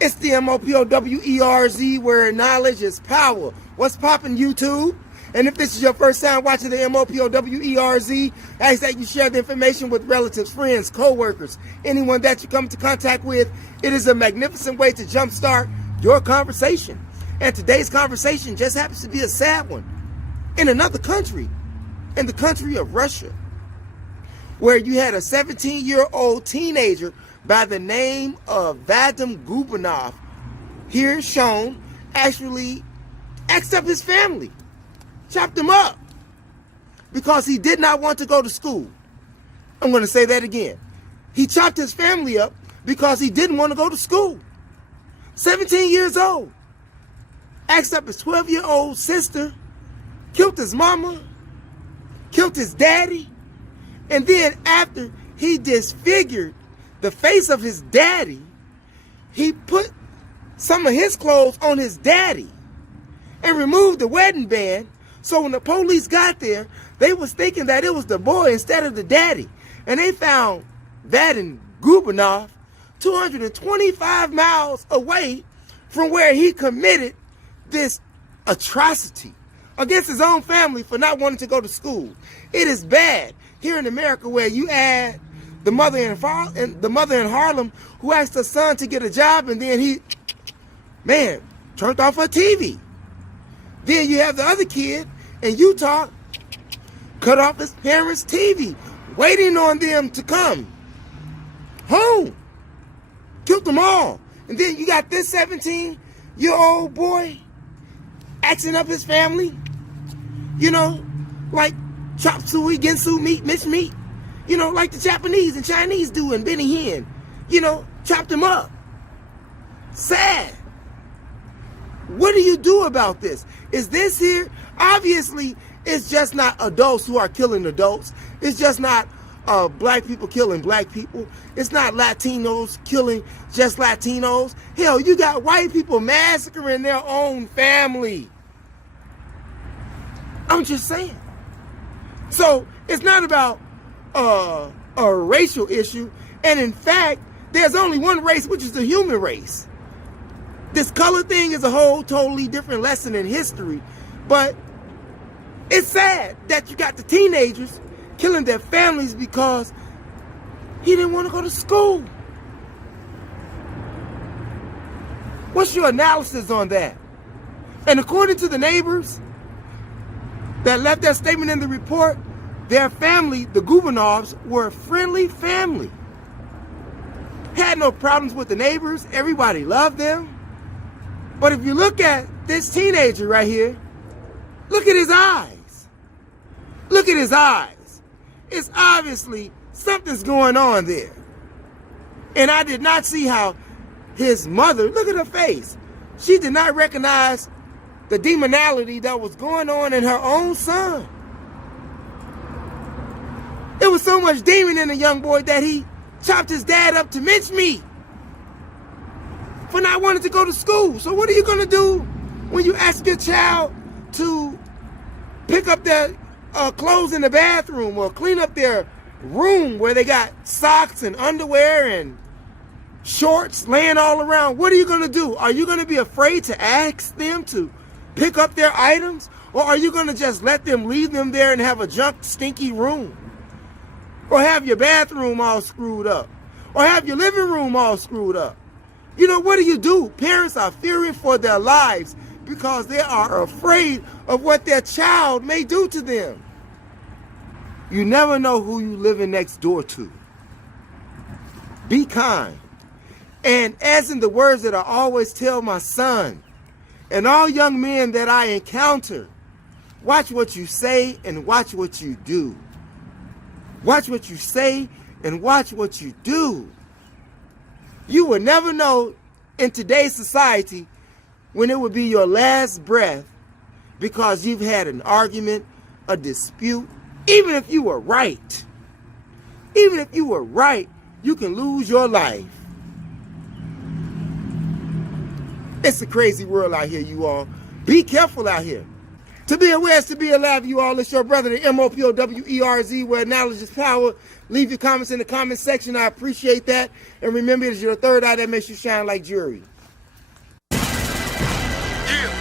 It's the MOPOWERZ, where knowledge is power. What's poppin', YouTube? And if this is your first time watching the MOPOWERZ, I ask that you share the information with relatives, friends, co-workers, anyone that you come into contact with. It is a magnificent way to jumpstart your conversation. And today's conversation just happens to be a sad one. In another country, in the country of Russia, where you had a 17-year-old teenager by the name of Vadim Gubanov, here shown, actually axed up his family, chopped him up, because he did not want to go to school. I'm going to say that again. He chopped his family up because he didn't want to go to school. 17 years old. Axed up his 12-year-old sister, killed his mama, killed his daddy, and then after he disfigured the face of his daddy, he put some of his clothes on his daddy and removed the wedding band. So when the police got there, they was thinking that it was the boy instead of the daddy. And they found Vadim Gubanov 225 miles away from where he committed this atrocity against his own family for not wanting to go to school. It is bad here in America, where you add the mother in Harlem who asked her son to get a job, and then he, turned off her TV. Then you have the other kid in Utah, cut off his parents' TV, waiting on them to come home. Killed them all. And then you got this 17-year-old boy axing up his family, like chop suey, ginsu meat, minced meat, like the Japanese and Chinese do in Benny Hinn, chopped them up. Sad. What do you do about this? Is this here? Obviously, it's just not adults who are killing adults. It's just not black people killing black people. It's not Latinos killing just Latinos. Hell, you got white people massacring their own family. I'm just saying. So it's not about a racial issue. And in fact, there's only one race, which is the human race. This color thing is a whole totally different lesson in history. But it's sad that you got the teenagers killing their families because he didn't want to go to school. What's your analysis on that? And according to the neighbors that left that statement in the report, their family, the Gubanovs, were a friendly family. Had no problems with the neighbors. Everybody loved them. But if you look at this teenager right here, look at his eyes. Look at his eyes. It's obviously something's going on there. And I did not see how his mother, look at her face. She did not recognize the demonality that was going on in her own son. There was so much demon in the young boy that he chopped his dad up to mincemeat for not wanting to go to school. So what are you going to do when you ask your child to pick up their clothes in the bathroom or clean up their room where they got socks and underwear and shorts laying all around? What are you going to do? Are you going to be afraid to ask them to pick up their items? Or are you going to just let them leave them there and have a junk, stinky room? Or have your bathroom all screwed up? Or have your living room all screwed up? What do you do? Parents are fearing for their lives because they are afraid of what their child may do to them. You never know who you're living next door to. Be kind. And as in the words that I always tell my son and all young men that I encounter, watch what you say and watch what you do. Watch what you say and watch what you do. You will never know in today's society when it would be your last breath because you've had an argument, a dispute. Even if you were right, you can lose your life. It's a crazy world out here, you all. Be careful out here. To be aware is to be alive, you all. It's your brother, the MOPOWERZ, where knowledge is power. Leave your comments in the comment section. I appreciate that. And remember, it's your third eye that makes you shine like jewelry. Yeah.